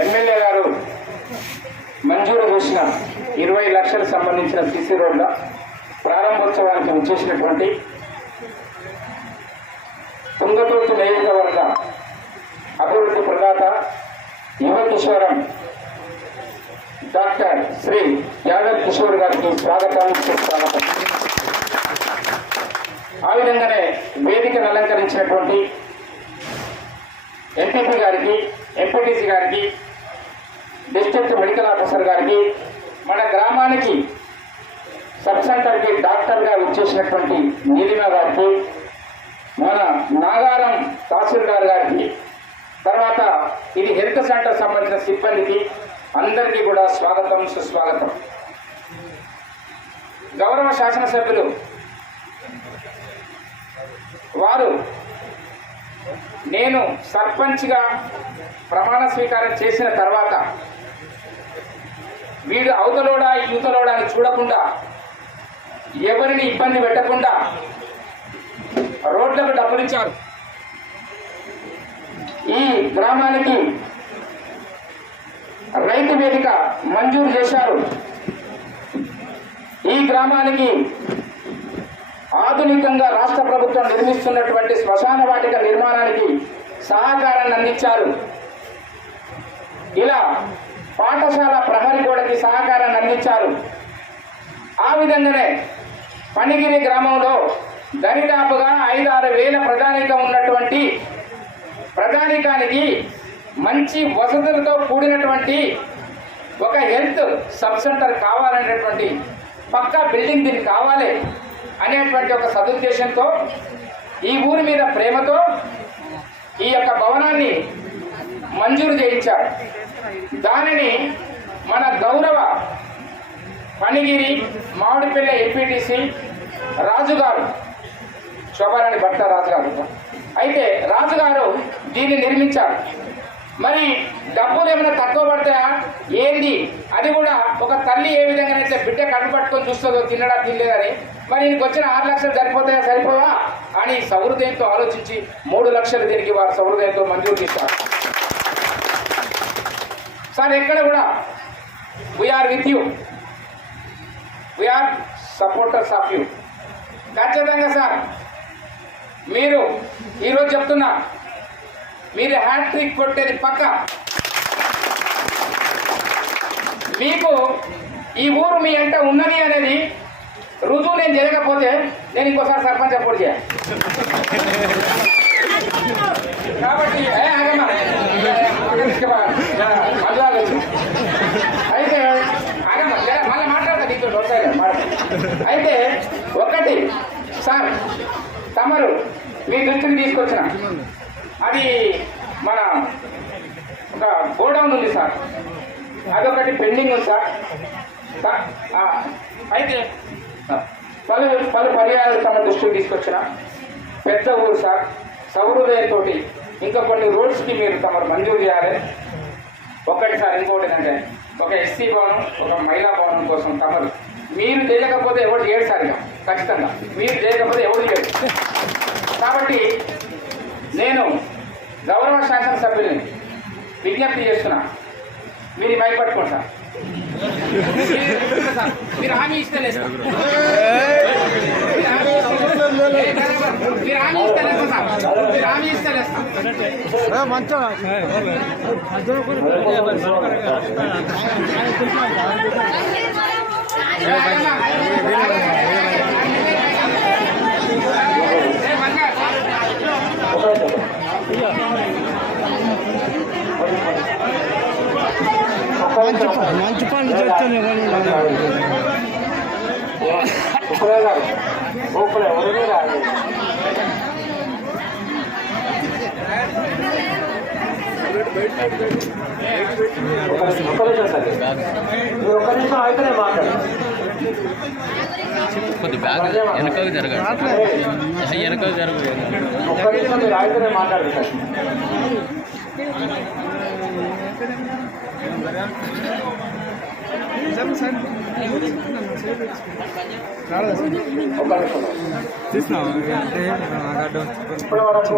MLA గారు మంజూరు చేసిన 20 లక్షలకు సంబంధించిన సిసి రోడ్ల ప్రారంభోత్సవానికి వచ్చేసినటువంటి తుంగతుర్తి నియోజకవర్గ అభివృద్ధి ప్రదాత యువ కిషోరం డాక్టర్ శ్రీ యాదవ్ కిషోర్ గారికి స్వాగతం. ఆ విధంగానే వేదికను అలంకరించినటువంటి ఎంపీపీ గారికి, ఎంపీటీసీ గారికి, డిస్ట్రిక్ట్ మెడికల్ ఆఫీసర్ గారికి, మన గ్రామానికి సబ్ సెంటర్కి డాక్టర్గా వచ్చేసినటువంటి నీలిమ గారికి, మన నాగారం తహసీల్దార్ గారికి, తర్వాత ఇది హెల్త్ సెంటర్ సంబంధించిన సిబ్బందికి అందరికీ కూడా స్వాగతం, సుస్వాగతం. గౌరవ శాసనసభ్యులు వారు నేను సర్పంచ్గా ప్రమాణ స్వీకారం చేసిన తర్వాత వీడు అవతలోడా యువతలోడా అని చూడకుండా, ఎవరిని ఇబ్బంది పెట్టకుండా రోడ్లకు డబ్బులిచ్చారు. ఈ గ్రామానికి రైతు వేదిక మంజూరు చేశారు. ఈ గ్రామానికి ఆధునికంగా రాష్ట్ర ప్రభుత్వం నిర్మిస్తున్నటువంటి శ్మశాన వాటిక నిర్మాణానికి సహకారాన్ని అందించారు. ఇలా పాఠశాల ప్రహరీ గోడకి సహకారాన్ని అందించారు. ఆ విధంగానే పనిగిరి గ్రామంలో దరిదాపుగా 5-6 వేల ప్రజానీకం ఉన్నటువంటి ప్రజానీకానికి మంచి వసతులతో కూడినటువంటి ఒక హెల్త్ సబ్ సెంటర్ కావాలనేటువంటి పక్కా బిల్డింగ్ దీనికి కావాలి అనేటువంటి ఒక సదుద్దేశంతో, ఈ ఊరి మీద ప్రేమతో ఈ యొక్క భవనాన్ని మంజూరు చేయించారు. దానిని మన గౌరవ పనిగిరి మామిడిపల్లి ఎంపీటీసీ రాజుగారు, శోభారాణి భర్త రాజుగారు, అయితే రాజుగారు దీన్ని నిర్మించారు. మరి డబ్బులు ఏమైనా తక్కువ పడతాయా ఏంది, అది కూడా ఒక తల్లి ఏ విధంగానైతే బిడ్డ కట్టు పట్టుకొని చూస్తుందో తినడా తినలేదని, మరి నీకు వచ్చిన 6 లక్షలు సరిపోతాయా సరిపోవా అని సౌహృదయంతో ఆలోచించి 3 లక్షలు దీనికి వారు సౌహృదయంతో మంజూరు చేశారు. సార్ ఎక్కడ కూడా we're with you, we're supporters of you. ఖచ్చితంగా సార్ మీరు ఈరోజు చెప్తున్నా, మీరు హ్యాట్రిక్ కొట్టేది పక్క. మీకు ఈ ఊరు మీ అంట ఉన్నది అనేది రుజువు నేను జరగకపోతే నేను ఇంకోసారి సర్పంచ్ అప్పుడు చేయాలి. కాబట్టి అయితే మళ్ళీ మాట్లాడతా నీతో. అయితే ఒకటి సార్, తమరు మీ దృష్టికి తీసుకొచ్చిన అది మన ఒక గోడౌన్ ఉంది సార్, అదొకటి పెండింగ్ ఉంది సార్. అయితే పలు పర్యాయాలు తమ దృష్టికి తీసుకొచ్చిన పెద్ద ఊరు సార్, సౌహృదయంతో ఇంకా కొన్ని రోడ్స్కి మీరు తమరు మంజూరు చేయాలి. ఒక్కటి సార్, ఇంకోటి ఏంటంటే ఒక ఎస్సీ భవనం, ఒక మహిళా భవనం కోసం తమరు మీరు చేయకపోతే ఎవరు చేయడు సార్. ఇక ఖచ్చితంగా మీరు చేయకపోతే ఎవరు చేయడు. కాబట్టి నేను గౌరవ శాసనసభ్యుల్ని విజ్ఞప్తి చేస్తున్నా, మీరు మైక్ పట్టుకోండి సార్. మీరు హామీ ఇస్తే లేదు, మీరు హామీ ఇస్తే లేదు సార్, మీరు హామీ ఇస్తే లేదు మంచి పనులు చేస్తాను. కొద్ది బ్యాగ్ వెనకకు జరగదు, వెనకకు జరగదు. తీసినావు అంటే ఇప్పటి వరకు